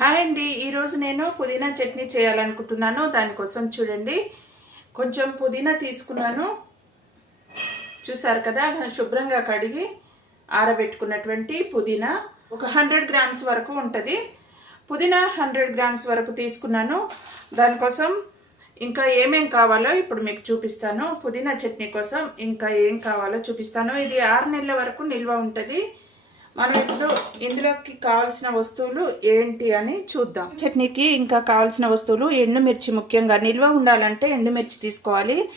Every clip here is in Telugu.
హాయ్ అండి. ఈరోజు నేను పుదీనా చట్నీ చేయాలనుకుంటున్నాను. దానికోసం చూడండి. కొంచెం పుదీనా తీసుకున్నాను. చూసారు కదా? శుభ్రంగా కడిగి ఆరబెట్టుకున్నటువంటి పుదీనా. ఒక హండ్రెడ్ గ్రామ్స్ వరకు ఉంటుంది. పుదీనా హండ్రెడ్ గ్రామ్స్ వరకు తీసుకున్నాను. దానికోసం ఇంకా ఏమేం కావాలో ఇప్పుడు మీకు చూపిస్తాను. పుదీనా చట్నీ కోసం ఇంకా ఏం కావాలో చూపిస్తాను. ఇది ఆరు నెలల వరకు నిల్వ ఉంటుంది. మనం ఇప్పుడు ఇందులోకి కావాల్సిన వస్తువులు ఏంటి అని చూద్దాం. చట్నీకి ఇంకా కావాల్సిన వస్తువులు ఎండుమిర్చి ముఖ్యంగా నిల్వ ఉండాలంటే ఎండుమిర్చి తీసుకోవాలి.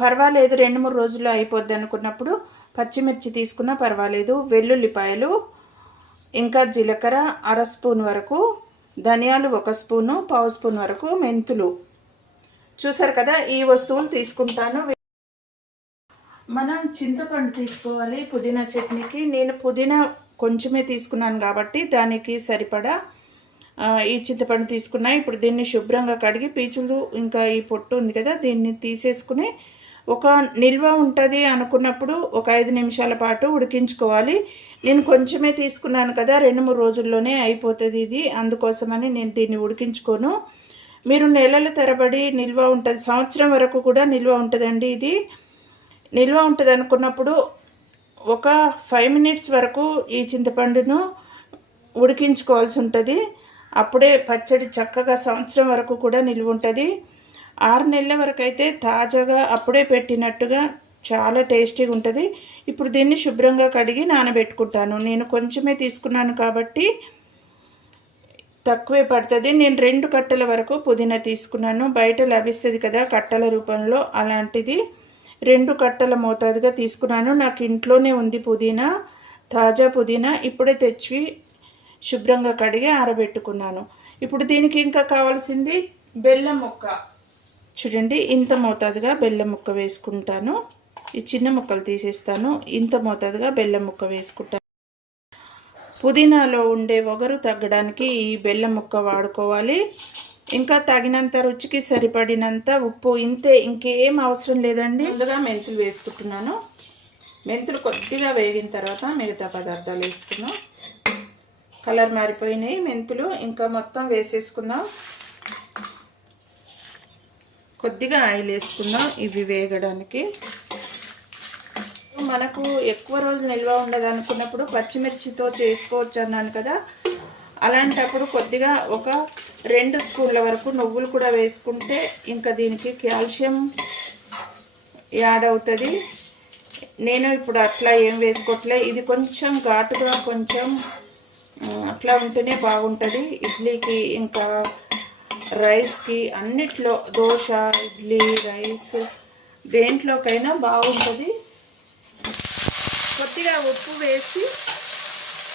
పర్వాలేదు రెండు మూడు రోజుల్లో అయిపోద్ది అనుకున్నప్పుడు పచ్చిమిర్చి తీసుకున్నా పర్వాలేదు. వెల్లుల్లిపాయలు ఇంకా జీలకర్ర అర స్పూన్ వరకు ధనియాలు ఒక స్పూను పావు స్పూన్ వరకు మెంతులు. చూసారు కదా ఈ వస్తువులు తీసుకుంటాను. మనం చింతపండు తీసుకోవాలి పుదీనా చట్నీకి. నేను పుదీనా కొంచెమే తీసుకున్నాను కాబట్టి దానికి సరిపడా ఈ చింతపండు తీసుకున్నా. ఇప్పుడు దీన్ని శుభ్రంగా కడిగి పీచులు ఇంకా ఈ పొట్టు ఉంది కదా దీన్ని తీసేసుకుని ఒక నిల్వ ఉంటుంది అనుకున్నప్పుడు ఒక ఐదు నిమిషాల పాటు ఉడికించుకోవాలి. నేను కొంచెమే తీసుకున్నాను కదా రెండు మూడు రోజుల్లోనే అయిపోతుంది ఇది అందుకోసమని నేను దీన్ని ఉడికించుకోను. మీరు నెలల తరబడి నిల్వ ఉంటుంది సంవత్సరం వరకు కూడా నిల్వ ఉంటుందండి ఇది. నిల్వ ఉంటుంది అనుకున్నప్పుడు ఒక ఫైవ్ మినిట్స్ వరకు ఈ చింతపండును ఉడికించుకోవాల్సి ఉంటుంది. అప్పుడే పచ్చడి చక్కగా సంవత్సరం వరకు కూడా నిల్వ ఉంటుంది. ఆరు నెలల వరకు అయితే తాజాగా అప్పుడే పెట్టినట్టుగా చాలా టేస్టీగా ఉంటుంది. ఇప్పుడు దీన్ని శుభ్రంగా కడిగి నానబెట్టుకుంటాను. నేను కొంచెమే తీసుకున్నాను కాబట్టి తక్కువే పడుతుంది. నేను రెండు కట్టల వరకు పుదీనా తీసుకున్నాను. బయట లభిస్తుంది కదా కట్టల రూపంలో అలాంటిది. రెండు కట్టల మోతాదుగా తీసుకున్నాను. నాకు ఇంట్లోనే ఉంది పుదీనా తాజా పుదీనా. ఇప్పుడే తెచ్చి శుభ్రంగా కడిగి ఆరబెట్టుకున్నాను. ఇప్పుడు దీనికి ఇంకా కావాల్సింది బెల్లం ముక్క. చూడండి ఇంత మోతాదుగా బెల్లం ముక్క వేసుకుంటాను. ఈ చిన్న ముక్కలు తీసేస్తాను. ఇంత మోతాదుగా బెల్లం ముక్క వేసుకుంటాను పుదీనాలో ఉండే ఒగరు తగ్గడానికి ఈ బెల్లం ముక్క వాడుకోవాలి. ఇంకా తగినంత రుచికి సరిపడినంత ఉప్పు. ఇంతే ఇంకేం అవసరం లేదండి. ముందుగా మెంతులు వేసుకుంటున్నాను. మెంతులు కొద్దిగా వేగిన తర్వాత మిగతా పదార్థాలు వేసుకున్నాం కలర్ మారిపోయినాయి మెంతులు. ఇంకా మొత్తం వేసేసుకుందాం. కొద్దిగా ఆయిల్ వేసుకుందాం ఇవి వేగడానికి. మనకు ఎక్కువ రోజులు నిల్వ ఉండదు అనుకున్నప్పుడు పచ్చిమిర్చితో చేసుకోవచ్చు అన్నాను కదా. అలాంటప్పుడు కొద్దిగా ఒక రెండు స్పూన్ల వరకు నువ్వులు కూడా వేసుకుంటే ఇంకా దీనికి కాల్షియం యాడ్ అవుతుంది. నేను ఇప్పుడు అట్లా ఏం వేసుకోవట్లే. ఇది కొంచెం ఘాటుగా కొంచెం అట్లా ఉంటేనే బాగుంటుంది. ఇడ్లీకి ఇంకా రైస్కి అన్నిట్లో దోశ ఇడ్లీ రైస్ దేంట్లోకైనా బాగుంటుంది. కొద్దిగా ఉప్పు వేసి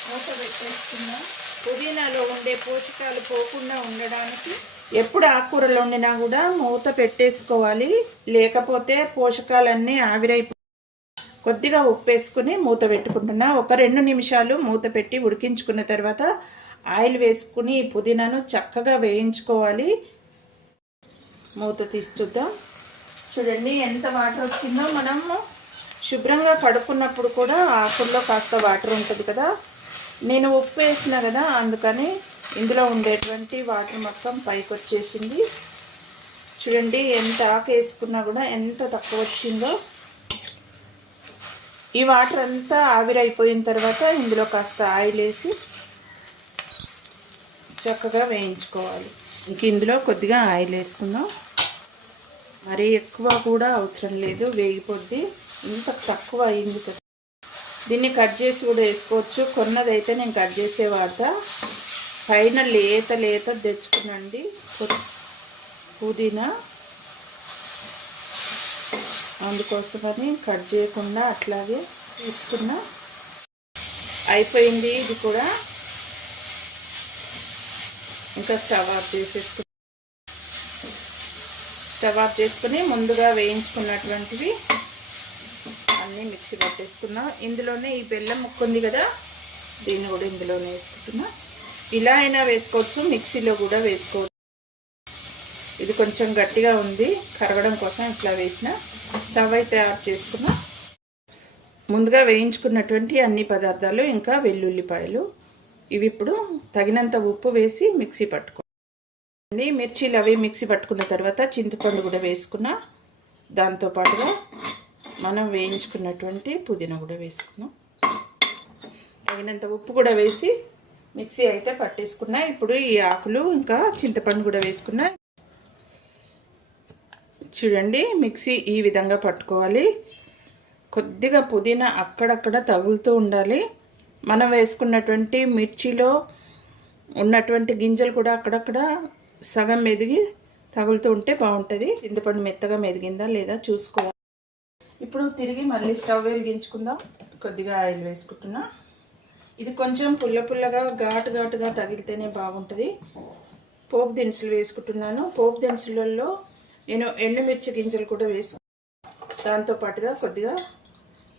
మూత పెట్టేస్తున్నాం. పుదీనాలో ఉండే పోషకాలు పోకుండా ఉండడానికి ఎప్పుడు ఆకుకూరలు వండినా కూడా మూత పెట్టేసుకోవాలి. లేకపోతే పోషకాలన్నీ ఆవిరైపో కొద్దిగా ఉప్పు వేసుకుని మూత పెట్టుకుంటున్నా. ఒక రెండు నిమిషాలు మూత పెట్టి ఉడికించుకున్న తర్వాత ఆయిల్ వేసుకుని పుదీనాను చక్కగా వేయించుకోవాలి. మూత తీసి చూద్దాం. చూడండి ఎంత వాటర్ వచ్చిందో. మనము శుభ్రంగా కడుక్కున్నప్పుడు కూడా ఆకుల్లో కాస్త వాటర్ ఉంటుంది కదా. నేను ఉప్పు వేసిన కదా అందుకని ఇందులో ఉండేటువంటి వాటర్ మొత్తం పైకి వచ్చేసింది. చూడండి ఎంత ఆకు వేసుకున్నా కూడా ఎంత తక్కువ వచ్చిందో. ఈ వాటర్ అంతా ఆవిరైపోయిన తర్వాత ఇందులో కాస్త ఆయిల్ వేసి చక్కగా వేయించుకోవాలి. ఇంక ఇందులో కొద్దిగా ఆయిల్ వేసుకుందాం. మరీ ఎక్కువ కూడా అవసరం లేదు వేగిపోద్ది. ఇంత తక్కువ అయింది కదా. దీన్ని కట్ చేసి కూడా వేసుకోవచ్చు. కొన్నదైతే నేను కట్ చేసే వాడతా. పైన లేత లేత తెచ్చుకునండి పుదీనా. అందుకోసమని కట్ చేయకుండా అట్లాగే తీసుకున్నా. అయిపోయింది ఇది కూడా. ఇంకా స్టవ్ ఆఫ్ చేసేసుకున్నా. స్టవ్ ఆఫ్ చేసుకుని ముందుగా వేయించుకున్నటువంటివి అన్నీ మిక్సీ పట్టేసుకున్నా. ఇందులోనే ఈ బెల్లం ముక్క ఉంది కదా దీన్ని కూడా ఇందులోనే వేసుకుంటున్నా. ఇలా అయినా వేసుకోవచ్చు మిక్సీలో కూడా వేసుకోవచ్చు. ఇది కొంచెం గట్టిగా ఉంది కరగడం కోసం ఇట్లా వేసిన. స్టవ్ అయితే ఆఫ్ చేసుకున్నా. ముందుగా వేయించుకున్నటువంటి అన్ని పదార్థాలు ఇంకా వెల్లుల్లిపాయలు. ఇవి ఇప్పుడు తగినంత ఉప్పు వేసి మిక్సీ పట్టుకోండి మిర్చీలు అవి మిక్సీ పట్టుకున్న తర్వాత చింతపండు కూడా వేసుకున్న. దాంతోపాటుగా మనం వేయించుకున్నటువంటి పుదీనా కూడా వేసుకున్నాం తగినంత ఉప్పు కూడా వేసి మిక్సీ అయితే పట్టేసుకున్నా. ఇప్పుడు ఈ ఆకులు ఇంకా చింతపండు కూడా వేసుకున్నా. చూడండి మిక్సీ ఈ విధంగా పట్టుకోవాలి. కొద్దిగా పుదీనా అక్కడక్కడ తగులుతూ ఉండాలి. మనం వేసుకున్నటువంటి మిర్చిలో ఉన్నటువంటి గింజలు కూడా అక్కడక్కడ సగం మెదిగి తగులుతూ ఉంటే బాగుంటుంది. చింతపండు మెత్తగా మెదిగిందా లేదా చూసుకోవాలి. ఇప్పుడు తిరిగి మళ్ళీ స్టవ్ వెలిగించుకుందాం. కొద్దిగా ఆయిల్ వేసుకుంటున్నా. ఇది కొంచెం పుల్ల పుల్లగా ఘాటు ఘాటుగా తగిలితేనే బాగుంటుంది. పోపు దినుసులు వేసుకుంటున్నాను. పోపు దినుసులలో నేను ఎండుమిర్చి గింజలు కూడా వేసు దాంతోపాటుగా కొద్దిగా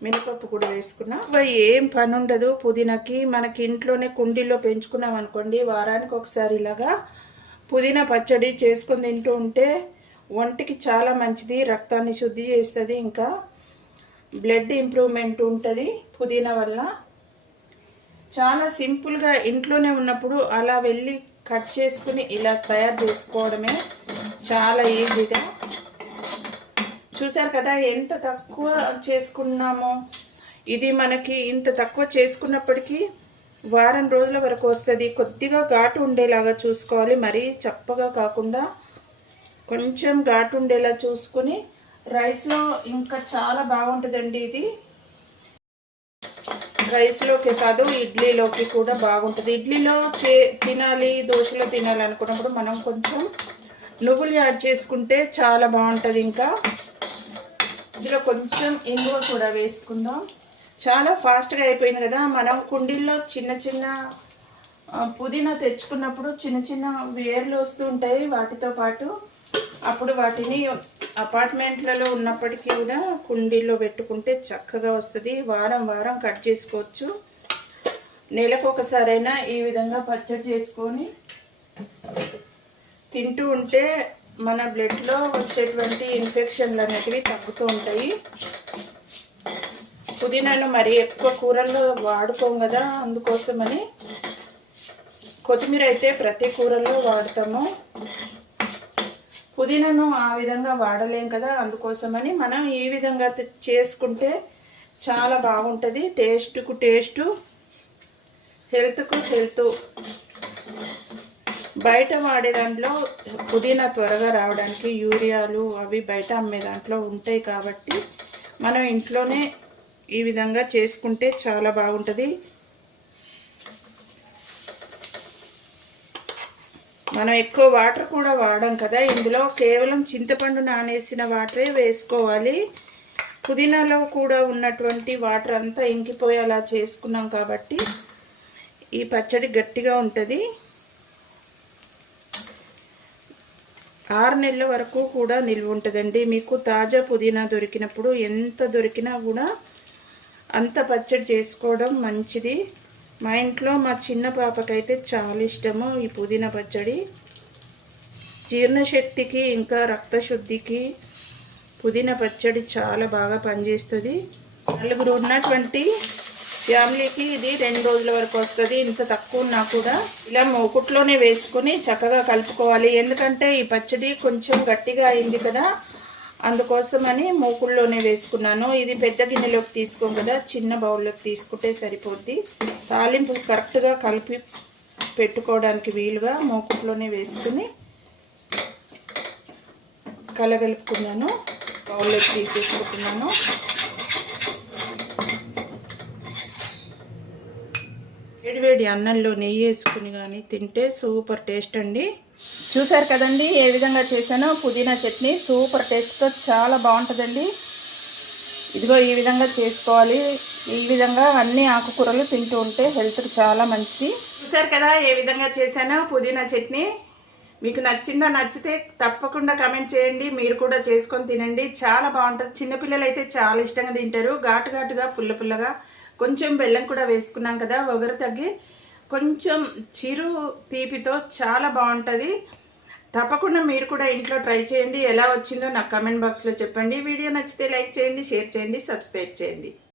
మినపప్పు కూడా వేసుకున్నా. ఏం పని ఉండదు పుదీనాకి మనకి ఇంట్లోనే కుండీలో పెంచుకున్నాం అనుకోండి వారానికి ఒకసారి ఇలాగా పుదీనా పచ్చడి చేసుకొని తింటూ ఉంటే ఒంటికి చాలా మంచిది రక్తాన్ని శుద్ధి చేస్తుంది ఇంకా. బ్లడ్ ఇంప్రూవ్మెంట్ ఉంటుంది పుదీనా వల్ల. చాలా సింపుల్గా ఇంట్లోనే ఉన్నప్పుడు అలా వెళ్ళి కట్ చేసుకుని ఇలా తయారు చేసుకోవడమే చాలా ఈజీగా. చూసారు కదా ఎంత తక్కువ చేసుకున్నామో. ఇది మనకి ఇంత తక్కువ చేసుకున్నప్పటికీ వారం రోజుల వరకు వస్తుంది. కొద్దిగా ఘాటు ఉండేలాగా చూసుకోవాలి. మరీ చప్పగా కాకుండా కొంచెం ఘాటు ఉండేలా చూసుకుని రైస్లో ఇంకా చాలా బాగుంటుందండి ఇది. రైస్లోకి కాదు ఇడ్లీలోకి కూడా బాగుంటుంది. ఇడ్లీలో చే తినాలి దోశలో తినాలి అనుకున్నప్పుడు మనం కొంచెం నువ్వులు యాడ్ చేసుకుంటే చాలా బాగుంటుంది ఇంకా. ఇందులో కొంచెం ఇంగువ కూడా వేసుకుందాం. చాలా ఫాస్ట్గా అయిపోయింది కదా. మనం కుండీల్లో చిన్న చిన్న పుదీనా తెచ్చుకున్నప్పుడు చిన్న చిన్న వేర్లు వస్తూ ఉంటాయి. వాటితో పాటు అప్పుడు వాటిని అపార్ట్మెంట్లలో ఉన్నప్పటికీ కూడా కుండీల్లో పెట్టుకుంటే చక్కగా వస్తుంది. వారం వారం కట్ చేసుకోవచ్చు. నెలకు ఒకసారైనా ఈ విధంగా పచ్చడి చేసుకొని తింటూ ఉంటే మన బ్లడ్లో వచ్చేటువంటి ఇన్ఫెక్షన్లు అనేటివి తగ్గుతూ ఉంటాయి. పుదీనాను మరి ఎక్కువ కూరల్లో వాడుకోం కదా అందుకోసమని కొత్తిమీర అయితే ప్రతి కూరల్లో వాడతాము. పుదీనాను ఆ విధంగా వాడలేం కదా అందుకోసమని మనం ఈ విధంగా చేసుకుంటే చాలా బాగుంటుంది. టేస్ట్కు టేస్టు హెల్త్కు హెల్త్. బయట వాడే దాంట్లో పుదీనా త్వరగా రావడానికి యూరియాలు అవి బయట అమ్మే దాంట్లో ఉంటాయి కాబట్టి మనం ఇంట్లోనే ఈ విధంగా చేసుకుంటే చాలా బాగుంటుంది. మనం ఎక్కువ వాటర్ కూడా వాడం కదా. ఇందులో కేవలం చింతపండు నానేసిన వాటరే వేసుకోవాలి. పుదీనాలో కూడా ఉన్నటువంటి వాటర్ అంతా ఇంకిపోయేలా చేసుకున్నాం కాబట్టి ఈ పచ్చడి గట్టిగా ఉంటుంది. ఆరు నెలల వరకు కూడా నిల్వ ఉంటుందండి. మీకు తాజా పుదీనా దొరికినప్పుడు ఎంత దొరికినా కూడా అంత పచ్చడి చేసుకోవడం మంచిది. మా ఇంట్లో మా చిన్న పాపకైతే చాలా ఇష్టము ఈ పుదీనా పచ్చడి. జీర్ణశక్తికి ఇంకా రక్తశుద్ధికి పుదీనా పచ్చడి చాలా బాగా పనిచేస్తుంది. నలుగురు ఉన్నటువంటి ఫ్యామిలీకి ఇది రెండు రోజుల వరకు వస్తుంది. ఇంత తక్కువ ఉన్నా కూడా ఇలా మూకుట్లోనే వేసుకొని చక్కగా కలుపుకోవాలి. ఎందుకంటే ఈ పచ్చడి కొంచెం గట్టిగా అయింది కదా అందుకోసమని మూకుల్లోనే వేసుకున్నాను. ఇది పెద్ద గిన్నెలోకి తీసుకోం కదా చిన్న బౌల్లోకి తీసుకుంటే సరిపోద్ది. తాలింపు కరెక్ట్గా కలిపి పెట్టుకోవడానికి వీలుగా మూకుట్లోనే వేసుకుని కలగలుపుకున్నాను. బౌల్లోకి తీసేసుకుంటున్నాను. వేడివేడి అన్నంలో నెయ్యి వేసుకుని కానీ తింటే సూపర్ టేస్ట్ అండి. చూసారు కదండి ఏ విధంగా చేశానో? పుదీనా చట్నీ సూపర్ టేస్ట్తో చాలా బాగుంటుందండి. ఇదిగో ఈ విధంగా చేసుకోవాలి. ఈ విధంగా అన్ని ఆకుకూరలు తింటూ ఉంటే హెల్త్కి చాలా మంచిది. చూసారు కదా ఏ విధంగా చేశానో? పుదీనా చట్నీ. మీకు నచ్చిందా నచ్చితే తప్పకుండా కమెంట్ చేయండి. మీరు కూడా చేసుకొని తినండి. చాలా బాగుంటుంది. చిన్నపిల్లలు అయితే చాలా ఇష్టంగా తింటారు. ఘాటు ఘాటుగా పుల్ల పుల్లగా. కొంచెం బెల్లం కూడా వేసుకున్నాం కదా ఒగరు తగ్గి కొంచెం చిరు తీపితో చాలా బాగుంటుంది. తప్పకుండా మీరు కూడా ఇంట్లో ట్రై చేయండి. ఎలా వచ్చిందో నాకు కమెంట్ బాక్స్లో చెప్పండి. వీడియో నచ్చితే లైక్ చేయండి షేర్ చేయండి సబ్స్క్రైబ్ చేయండి.